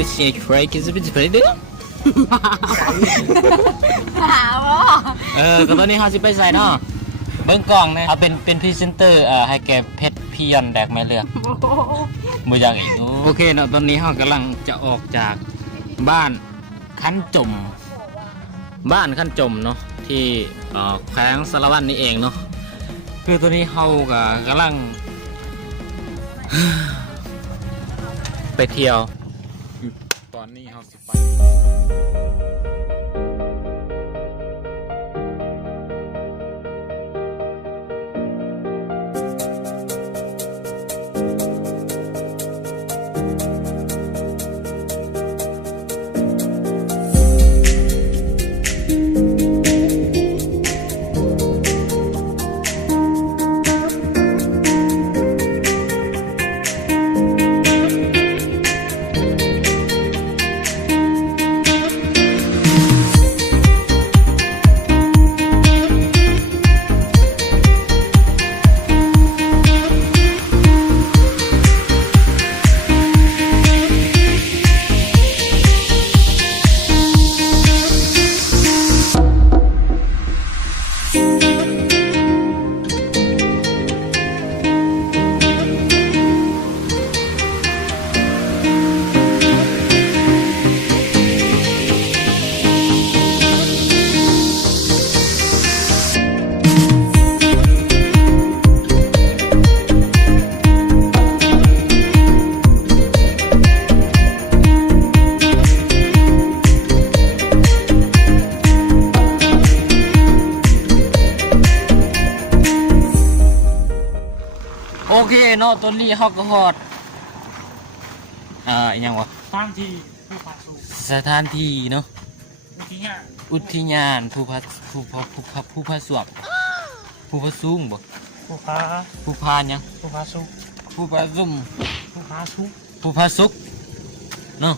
คือเชคไฟกินจะเป็นสเปรย์เด้อ หาบ่ ก็ตอนนี้เขาสิไปใส่เนาะเบิ้งกล่องนะเอาเป็นพรีเซนเตอร์ให้แกเพชรพิยอนแดกไม่เลือกมืออย่างอีกโอเคเนาะตอนนี้เขากำลังจะออกจากบ้านขั้นจมเนาะที่แขวงสารวัตรนี่เองเนาะคือตัวนี้เขากำลัง ไปเที่ยวตอนนี้เขาสิไปโอเคเนาะตัวนี้เขาก็ฮอดยังวะสถานที่ผู้พาสูง สถานที่เนาะ อุทยาน อุทยานผู้พาสวบผู้พาสูงบ่ ผู้พาผู้พายัง ผู้พาสูง ผู้พาซุ่ม ผู้พาสูง ผู้พาสุกเนาะ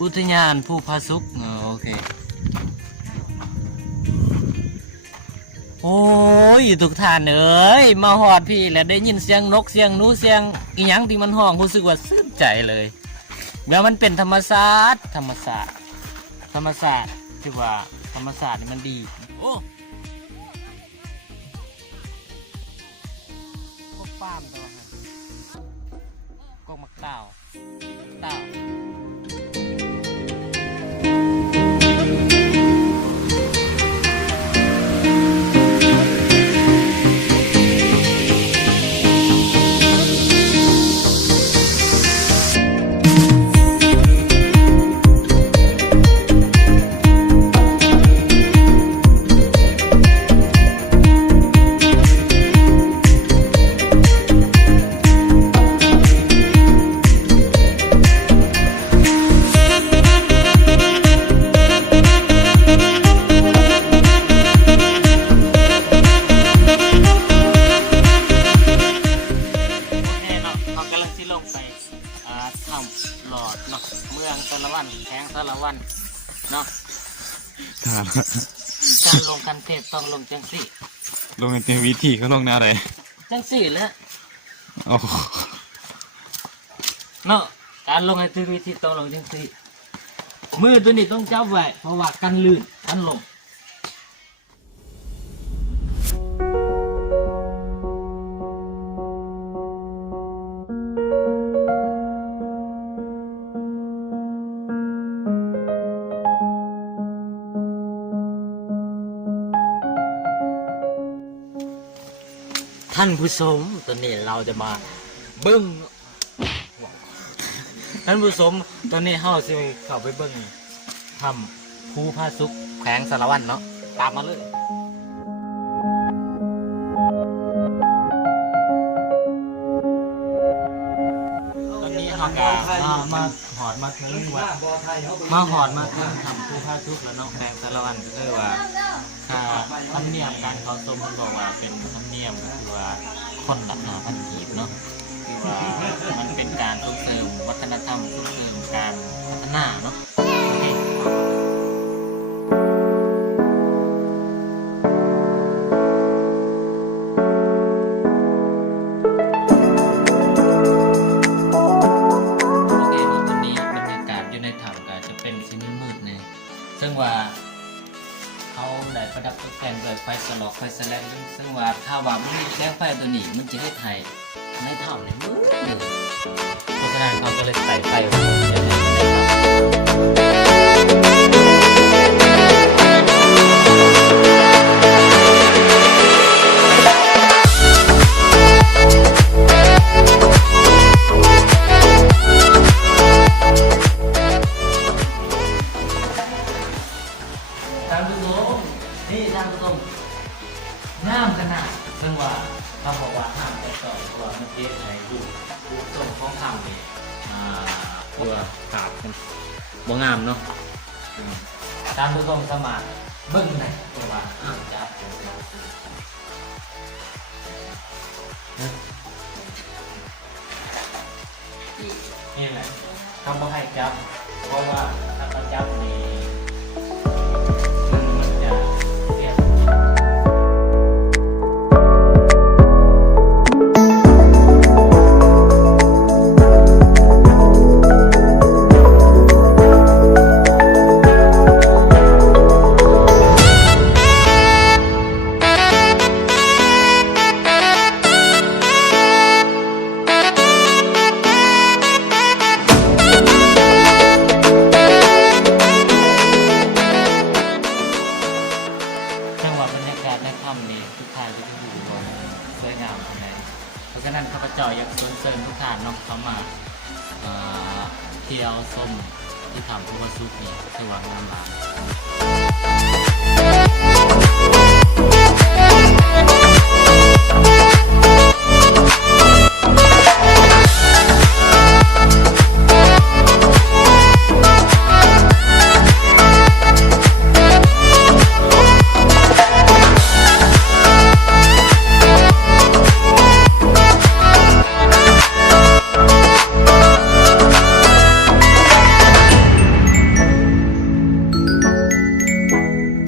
อุทยานผู้พาสุกโอเคโอ้ยทุกท่านเอ้ยมาหอดพี่แล้วได้ยินเสียงนกเสียงหนูเสียงอีหยังที่มันห้องรู้สึกว่าซื่นใจเลยแล้วมันเป็นธรรมศาสตร์ที่ว่าธรรมศาสตร์นี่มันดีโอ้พวกป้ามตัวฮะกมักเต่าหลอดเนาะเมืองสารวัตรแข้งสารวัตรเนาะการลงกันเทพต้องลงจังสี่ลงกันเต็มวิธีเขาลงหน้าอะไร จังสี่แล้ว โอ้ เนาะการลงให้ถึงวิธีต้องลงจังสี่มือตัวนี้ต้องจับไว้เพราะว่ากันลื่นกันลงท่านผู้ชมตอนนี้เราจะมาเบิ้งท่านผู้ชมตอนนี้เฮาสิเข้าไปเบิ้งทำภูพาสุกแขวงสารวัตรเนาะตามมาเลยตอนนี้เฮาก็มาหอดมาถึงวัดมาหอดมาถึงทำภูพาสุกแล้วเนาะแขวงสารวัตรก็คือว่าธรรมเนียมการเข้าชมมันบอกว่าเป็นธรรมเนียมก็คือว่าคนละ5,000 กีบเนาะคือว่ามันเป็นการส่งเสริมวัฒนธรรมส่งเสริมการพัฒนาเนาะโอเคเนาะตอนนี้บรรยากาศ สลอกไฟสแลนซึ่งว่าถ้าว่ามันมีแสงไฟตัวนี้มันจะเฮ็ดให้ในถ้ำนี่มืดเพราะฉะนั้นเขาก็เลยใส่ไฟไว้ในถ้ำ ท่านผู้ชมนี่ท่านผู้ชมน้ำขนาดซึ่งว่าเขาบอกว่าห้ามไปต่อเพราะว่ามันเจ็บในดูส่งของคำนี่ตัวขาดกันบ่งามเนาะท่านผู้ชมสมัครเบิ้งหน่อยตัวว่าห้ามจับนี่แหละเขาบอกให้จับเพราะว่าถ้าเขาจับนี่ มันจะเปลี่ยนจังหวะบรรยากาศในถ้ำนี้ทุกท่านจะดูบนสวยงามขนาดไหนเพราะฉะนั้นข้าพเจ้าอยากชวนเชิญทุกท่านเนาะเข้ามาเที่ยวชมที่ถ้ำภูพระสุกนี่ถือว่างามมาก ท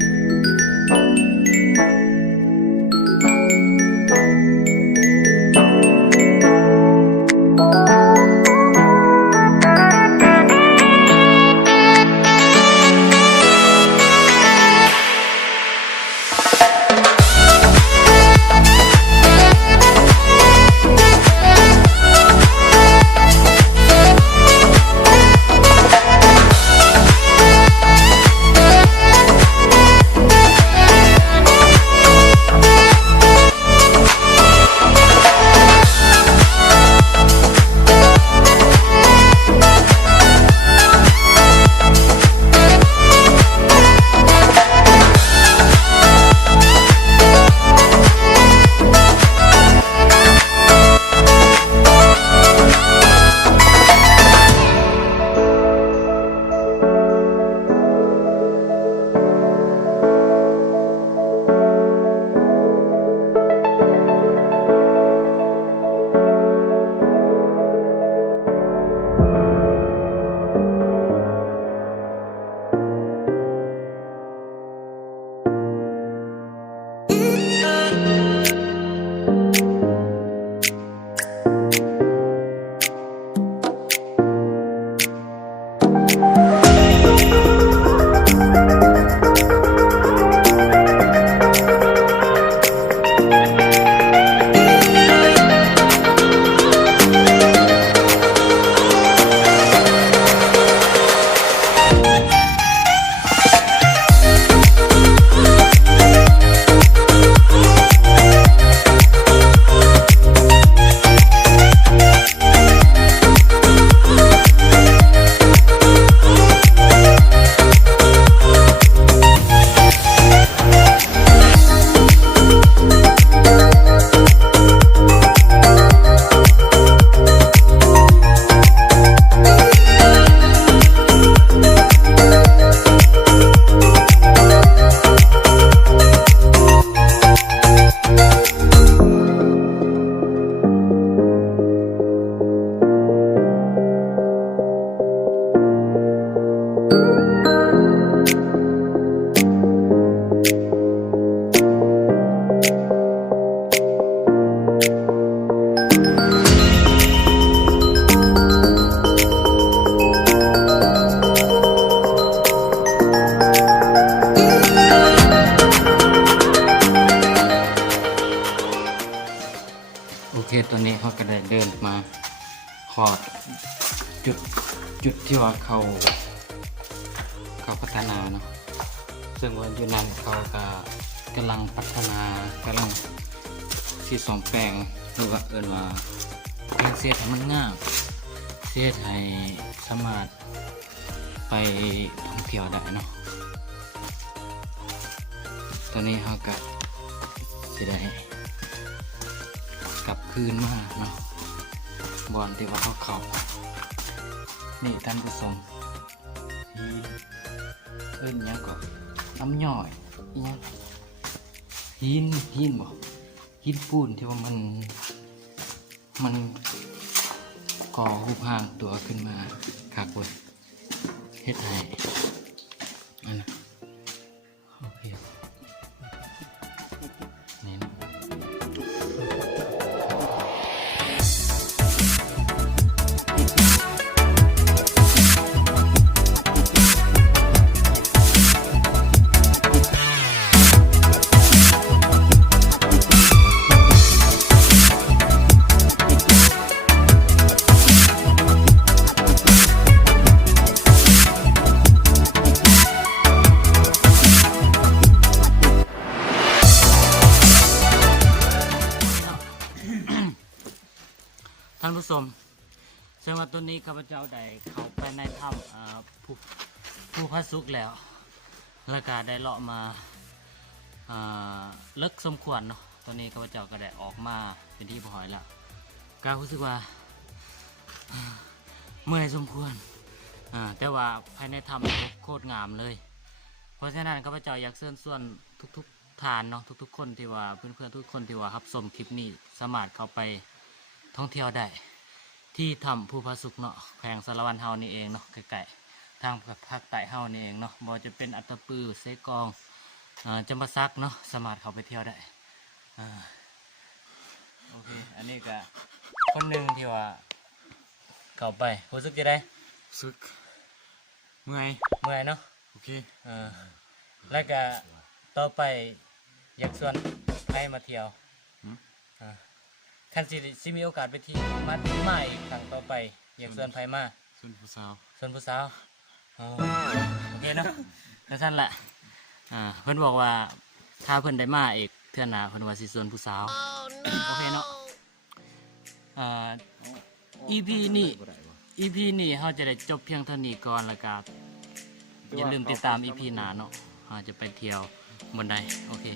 โอเคตอนนี้เขาก็ได้เดินมาขอดจุดที่ว่าเขาพัฒนาเนาะซึ่งว่าอยู่นั้นเขาก็กำลังพัฒนากำลังที่สอมแปลงหรือว่าเอิ้นว่าแปลงเสียให้มันงามเสียให้สามารถไปท่องเที่ยวได้เนาะตอนนี้เขาก็จะได้กลับคืนมาเนาะบอลที่ว่าเขานี่ท่านผู้ชมที่เอิ้นหยังก็น้ำย่อยอิหยังหินบ่หินปูนที่ว่ามันก่อรูปร่างตัวขึ้นมาคักเว้ยเฮ็ดให้อันน่ะโอเคนี่นะท่านผู้ชมเชื่อว่าตัวนี้ข้าพเจ้าได้เข้าไปในถ้ำผู้พระสุกแล้วแล้วก็ได้เลาะมาเลิกสมควรเนาะตอนนี้ข้าพเจ้าก็ได้ออกมาเป็นที่พอแล้วก็รู้สึกว่าเมื่อยสมควรแต่ว่าภายในถ้ำโคตรงามเลยเพราะฉะนั้นข้าพเจ้าอยากเชิญชวนทุกๆทานเนาะทุกๆคนที่ว่าเพื่อนๆทุกคนที่ว่ารับชมคลิปนี้สามารถเข้าไปท่องเที่ยวได้ที่ถ้ำภูผาสุกเนาะแขวงสารวันเฮานี่เองเนาะใกล้ๆทางภาคใต้เฮานี่เองเนาะบ่จะเป็นอัตตปือเซกองจำปาสักเนาะสามารถเข้าไปเที่ยวได้โอเคอันนี้ก็คนหนึ่งที่ว่าเข้าไปรู้สึกจะได้ ซึกเมื่อย เมื่อยเนาะ โอเค แล้วก็ต่อไปอยากชวนให้มาเที่ยวท่านสิมีโอกาสไปที่มาอีกครั้งต่อไปอยากชวนไผมา ส่วนผู้สาว ชวนผู้สาวโอเคเนาะแล้วท่านแหละเพิ่นบอกว่าถ้าเพิ่นได้มาอีกเทื่อหน้าเพิ่นว่าสิชวนผู้สาวโอเคเนาะEP นี้เฮาจะได้จบเพียงเท่านี้ก่อนแล้วก็อย่าลืมติดตาม EP หน้าเนาะจะไปเที่ยวบนใดโอเค